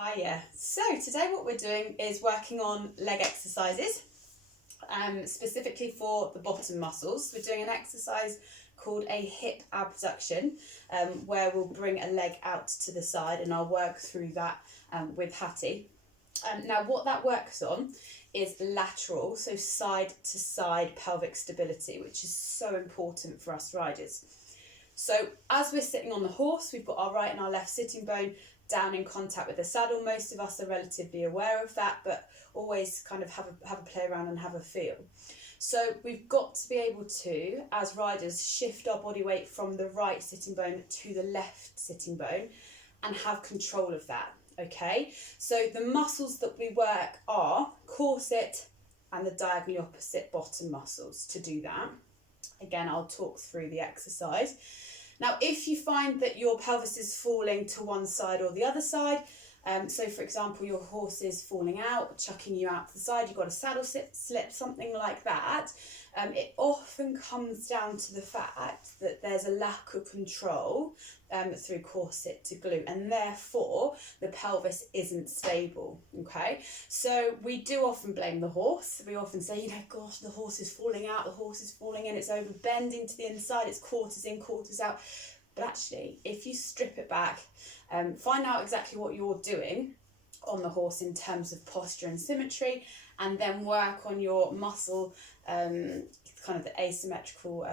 Hiya. So today what we're doing is working on leg exercises, specifically for the bottom muscles. We're doing an exercise called a hip abduction, where we'll bring a leg out to the side, and I'll work through that with Hattie. Now what that works on is lateral, so side to side pelvic stability, which is so important for us riders. So as we're sitting on the horse, we've got our right and our left sitting bone down in contact with the saddle. Most of us are relatively aware of that, but always kind of have a play around and have a feel. So we've got to be able to, as riders, shift our body weight from the right sitting bone to the left sitting bone and have control of that, okay? So the muscles that we work are corset and the diagonally opposite bottom muscles to do that. Again, I'll talk through the exercise. Now, if you find that your pelvis is falling to one side or the other side, so for example, your horse is falling out, chucking you out to the side, you've got a saddle slip, something like that, it often comes down to the fact that there's a lack of control through corset to glute, and therefore the pelvis isn't stable, okay? So we do often blame the horse. We often say, gosh, the horse is falling out, the horse is falling in, it's over bending to the inside, it's quarters in, quarters out. But actually, if you strip it back, find out exactly what you're doing on the horse in terms of posture and symmetry, and then work on your muscle, kind of the asymmetrical,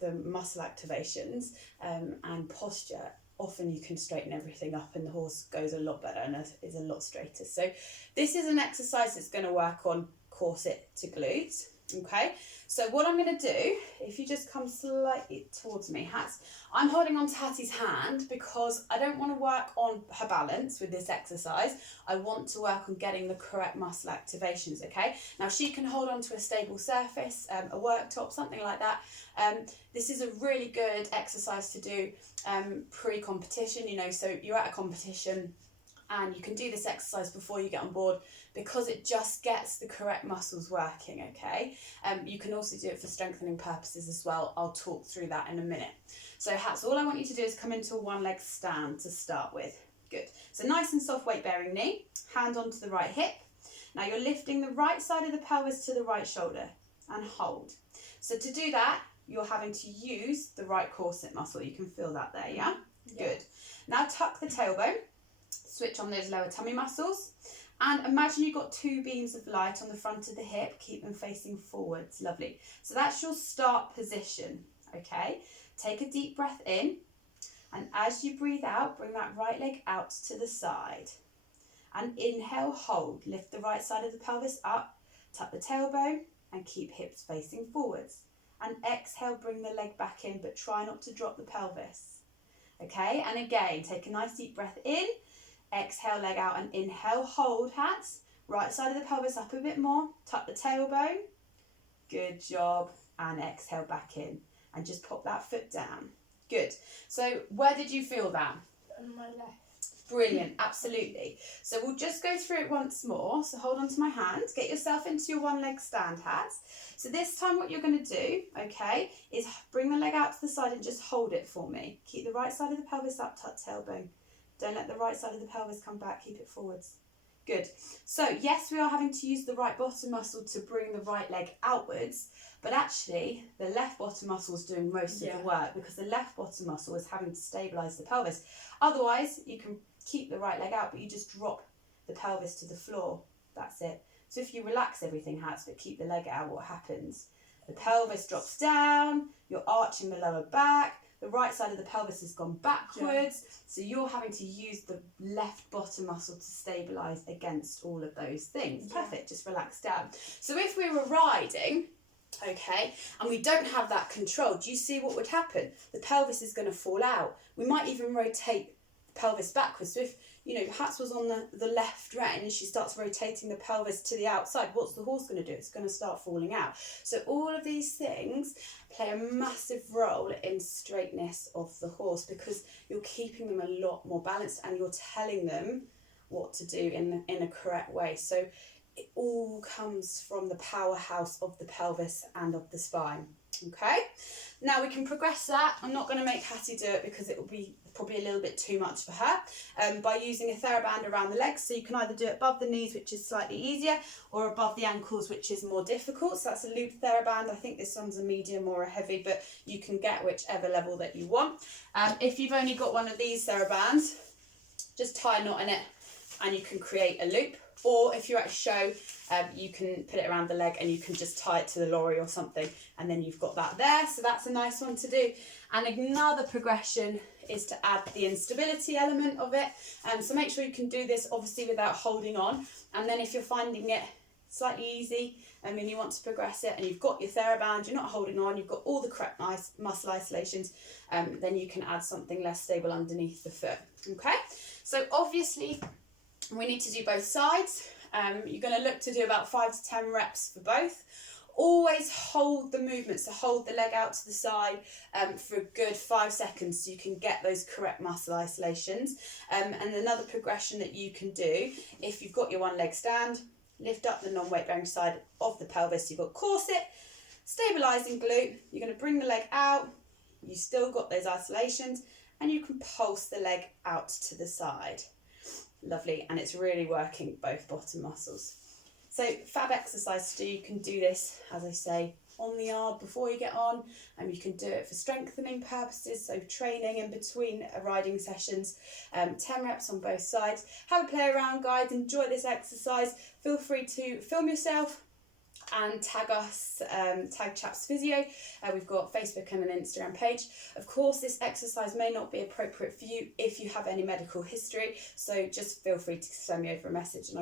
the muscle activations and posture. Often you can straighten everything up and the horse goes a lot better and is a lot straighter. So this is an exercise that's going to work on corset to glutes. Okay, so what I'm going to do, if you just come slightly towards me, I'm holding on to Hattie's hand because I don't want to work on her balance with this exercise. I want to work on getting the correct muscle activations, okay? Now she can hold on to a stable surface, a worktop, something like that. This is a really good exercise to do pre-competition, so you're at a competition and you can do this exercise before you get on board because it just gets the correct muscles working, okay? You can also do it for strengthening purposes as well. I'll talk through that in a minute. So Hats, all I want you to do is come into a one leg stand to start with. Good. So nice and soft weight bearing knee, hand onto the right hip. Now you're lifting the right side of the pelvis to the right shoulder and hold. So to do that, you're having to use the right corset muscle. You can feel that there, yeah? Good. Now tuck the tailbone. Switch on those lower tummy muscles, and imagine you've got two beams of light on the front of the hip. Keep them facing forwards. Lovely. So that's your start position, okay? Take a deep breath in, and as you breathe out, bring that right leg out to the side. And inhale, hold. Lift the right side of the pelvis up, tuck the tailbone, and keep hips facing forwards. And exhale, bring the leg back in, but try not to drop the pelvis. Okay, and again, take a nice deep breath in. Exhale, leg out, and inhale, hold, Hats. Right side of the pelvis up a bit more. Tuck the tailbone. Good job. And exhale back in. And just pop that foot down. Good. So where did you feel that? On my left. Brilliant, absolutely. So we'll just go through it once more. So hold on to my hand. Get yourself into your one leg stand, Hats. So this time what you're going to do, okay, is bring the leg out to the side and just hold it for me. Keep the right side of the pelvis up, tuck tailbone. Don't let the right side of the pelvis come back, keep it forwards. Good. So yes, we are having to use the right bottom muscle to bring the right leg outwards, but actually the left bottom muscle is doing most of the work because the left bottom muscle is having to stabilise the pelvis. Otherwise, you can keep the right leg out, but you just drop the pelvis to the floor. That's it. So if you relax everything, Hats, but keep the leg out, what happens? The pelvis drops down, you're arching the lower back, the right side of the pelvis has gone backwards, so you're having to use the left bottom muscle to stabilise against all of those things. Perfect, just relax down. So if we were riding, okay, and we don't have that control, do you see what would happen? The pelvis is going to fall out. We might even rotate the pelvis backwards. So if, Hats was on the left rein and she starts rotating the pelvis to the outside, what's the horse going to do? It's going to start falling out. So all of these things play a massive role in straightness of the horse because you're keeping them a lot more balanced and you're telling them what to do in a correct way. So it all comes from the powerhouse of the pelvis and of the spine. Okay, now we can progress that. I'm not going to make Hattie do it because it will be probably a little bit too much for her, by using a TheraBand around the legs. So you can either do it above the knees, which is slightly easier, or above the ankles, which is more difficult. So that's a loop TheraBand. I think this one's a medium or a heavy, but you can get whichever level that you want. If you've only got one of these TheraBands, just tie a knot in it and you can create a loop. Or if you're at a show, you can put it around the leg and you can just tie it to the lorry or something, and then you've got that there. So that's a nice one to do. And another progression is to add the instability element of it. So make sure you can do this obviously without holding on. And then if you're finding it slightly easy and you want to progress it and you've got your TheraBand, you're not holding on, you've got all the correct muscle isolations, then you can add something less stable underneath the foot. Okay, so obviously we need to do both sides. You're going to look to do about 5 to 10 reps for both. Always hold the movement, so hold the leg out to the side for a good 5 seconds so you can get those correct muscle isolations. And another progression that you can do, if you've got your one leg stand, lift up the non-weight bearing side of the pelvis. You've got corset, stabilising glute. You're going to bring the leg out. You've still got those isolations, and you can pulse the leg out to the side. Lovely, and it's really working both bottom muscles. So fab exercise to do. You can do this, as I say, on the yard before you get on, and you can do it for strengthening purposes, so training in between riding sessions. 10 reps on both sides. Have a play around, guys. Enjoy this exercise. Feel free to film yourself and tag us, tag Chaps Physio. We've got Facebook and an Instagram page. Of course, this exercise may not be appropriate for you if you have any medical history, so just feel free to send me over a message and